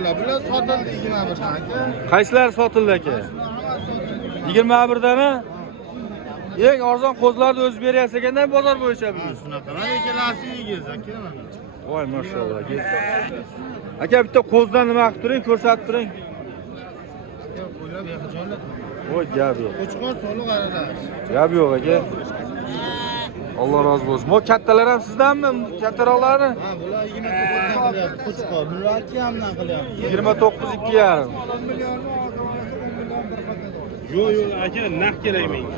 akallar. Bular sotildi 21 dan aka. Qaysilar sotildi aka? 21 dami? Eng arzon qo'zlarni o'zi beryapsiz ekanda bozor bo'yicha bu. Shunaqa. Mana ikkalasi egiz aka mana. Voy mashallah aka. Aka bitta qo'zdan nima qilib turing, ko'rsatib turing. Qo'ylar behijolat. Voy gap yo'q. Qo'chqor soliq aralash. Gap yo'q aka. Alloh rozi bo'lsin. Bu kattalar ham sizdanmi? Kattaroqlari? Ha, bular 29 dan qilyapti. Qo'chqor. Bular 2 hamdan qilyapti. 29 2,5. Yo'q aka, naq kerak menga.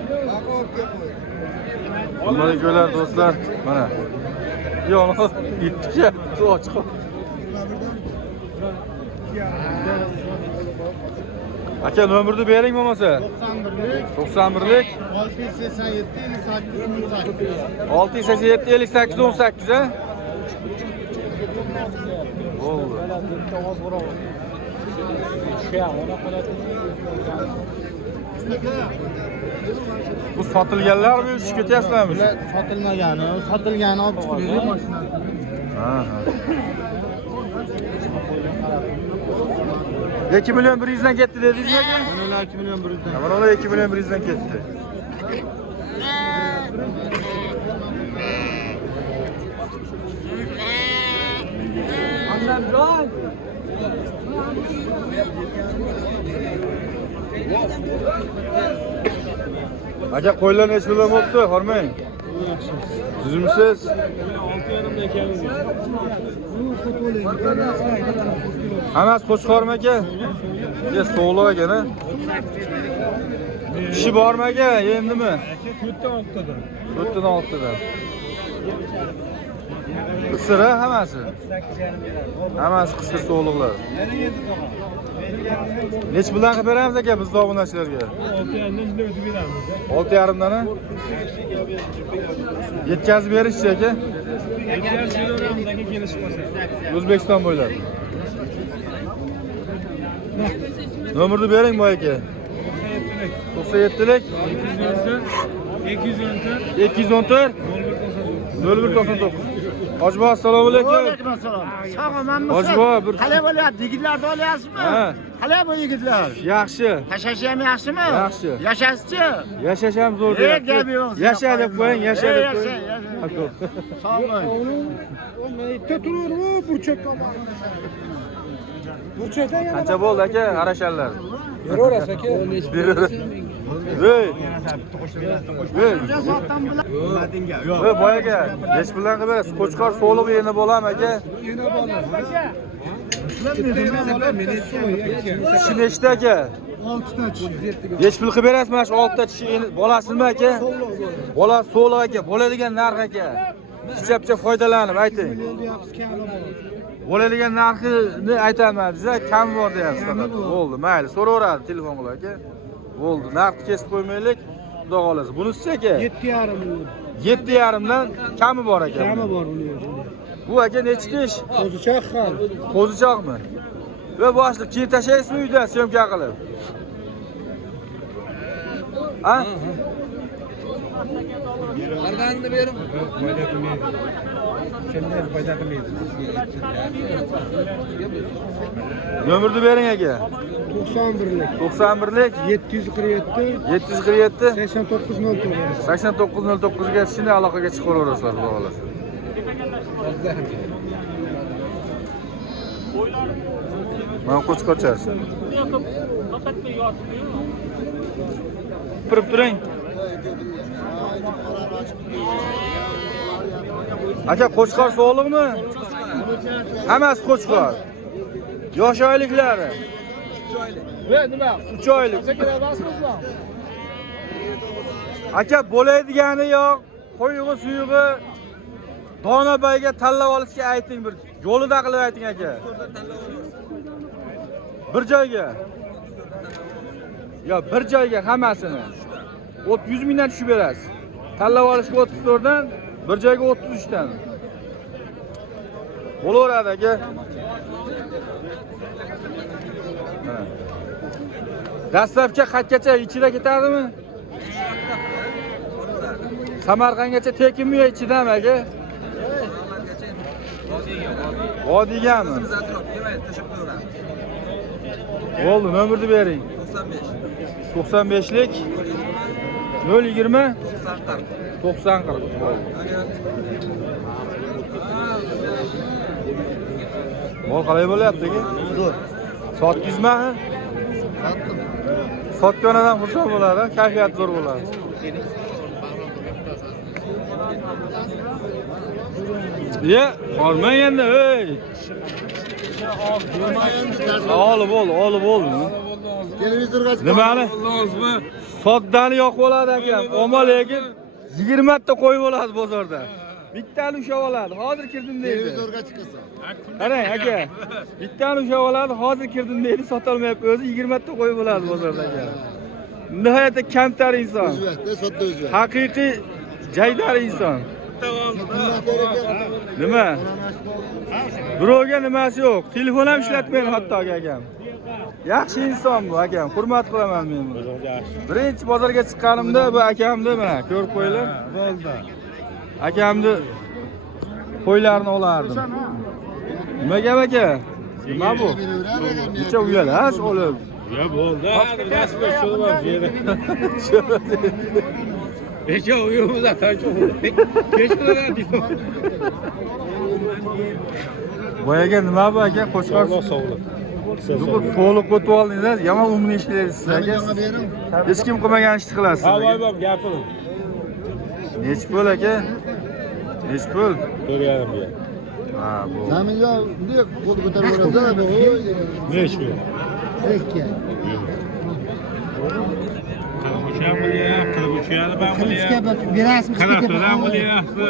Mana ko'lar do'stlar, mana. Yo'q, yetdi. Suv ochiq. Aka nomerni bering bo'lmasa. 91lik 687 58 18 ha? Bo'ldi. Bu sotilganlarmi, uch ketyapsizlarmi? Bular sotilmagani, sotilgani olib chiqib berib mashinani. Ha. 2 milyon 100 dan ketdi dedingiz aka? Bular 2 milyon 100 dan. Mana ular 2 milyon 100 dan ketdi. Anlamjon. Aka qo'ylar necha puldan bo'pti? Hormang. Sizmisiz? 6,5 dan keldi. Hammasi qo'chqormi aka? Ye, so'g'liq ekan-a. Kishi bormi aka? Endimi? Aka 4 dan 6 dan. 4 dan 6 dan. Qisira hammasi. Hammasi qisir so'g'liqlar. Nech puldan qilib beramiz aka biz obunachilarga? 6,5 dan o'tib beramiz. 6,5 dan. Yetkazib berishchi aka? Yetkazib beramiz aka kelishib qolsa. O'zbekiston bo'ylab. Nomerni bering boy aka. 97lik 214 0199. Hojibo assalomu alaykum. Alaykum assalom. Sog'man. Hojibo bir Qalay bo'lyapti? Yigitlarni olyapsizmi? Ha. Qalay bu yigitlar? yaxshi. Tashashi ham yaxshimi? Yaxshi. Yashashchi? Yashash ham zo'r Gap deyapti. yo'q. Yasha deb qo'ying, yasha deb qo'ying. Sog' bo'ling. Qancha bo'ldi aka arashanlar? Beraverasiz aka. Hey. Hey. Yo'q. Voy boy aka, nech puldan qilib berasiz? Qo'chqor so'liq endi bo'ladimi aka? Tishi nechta aka? 6 ta chi. Nech pul qilib berasiz mana shu 6 ta tishi bolasizmi aka? Bolasi so'liq aka, bo'ladigan narx aka. Picha foydalanib ayting. Bo'ladigan narxini aytaman biza, kam bor deyapsiz faqat. Bo'ldi, mayli, so'raveradi telefon qilib aka. Bo'ldi, narxni kesib qo'ymaylik. Xudo xolasa. Bunisi aka 7,5 million. 7,5 dan kami bor aka. Kami bor buning. Bu aka nechi tish? Qo'zichoq ham. Qo'zichoqmi? Va boshliq keyin tashlaysizmi uyda syomka qilib? Ha? Qolganini bering. Foyda qilmaydi. Kimlar foyda qilmaydi? Nomerni bering aka. 91lik 91lik 747 747 8909. 8909 ga shunday aloqaga chiqaverasizlar, xudo xolasa. Mana qo'chqorchasi. Turib turing. Aka qo'chqor sog'liqmi? Hammasi qo'chqor. Yosh oyliklari. 3 oylik. Aka bo'laydigani yo'q. Qo'yig'i, suyug'i Donabayga tanlab olishga ayting bir. Yo'lida qilib ayting aka. Bir joyga. Yo, bir joyga hammasini. 100 mingdan tushib berasiz. Tanlab olishga 34 dan, bir joyga 33 dan. Bo'laveradi aka. Dastlabki xatgacha ichida ketadimi? Samarqandgacha tekinmi yo ichidami aka? O deganmi? Bo'ldi, nomerni bering. 95lik 020 90 40. Mol qalay bo'lyapti-ki? Zo'r. Sotdingizmi? Sotdim. Sotgan odam xursand bo'ladi, kayfiyat zo'r bo'ladi. Ye, olmang endi, ey. Olib bo'ldi. Televizorga chiqib. Nimani? Soddani yo'q bo'ladi akam. Ammo lekin 20 ta qo'y bo'ladi bozorda. Bittani ushlab oladi. Hozir kirdim deydi. Televizorga chiqasan. Qarang aka. Bittani ushlab oladi, hozir kirdim deydi, sotolmayapti. O'zi 20 ta qo'y bo'ladi bozorda aka. Nihoyatda kamtar inson. O'zbekda sotdi o'zbek. Haqiqiy jaydar inson. Nima? Birovga nimasi yo'q. Telefon ham ishlatmaydi hatto akam. Yaxshi inson bu akam. Hurmat qilaman men buni. Birinchi bozorga chiqqanimda bu akamni mana ko'rib qo'yinglar. Bo'ldi. Akamni qo'ylarini olardim. Nima gap aka? Nima bu? Necha uyalasiz olib? Ya bo'ldi. Rasmi sho'lab yeri. Necha uyimizda tanchoq. Kech qiladi. Boyaga nima bu aka? Qo'chqor Sog'liq. so'liq o'tib oldingiz, yomon umni ishlaysiz siz aka. Hech kim qilmagan ishni qilasiz. Ha, voy bab, gapiring. Nech pul aka? Nech pul? 4,5 Ha, bu. Zaminga bunday qo'l ko'tarib yuboradi. Nech pul? 2. Qilib Qilishga berasizmi? Qanaqa to'lam bo'lyapti?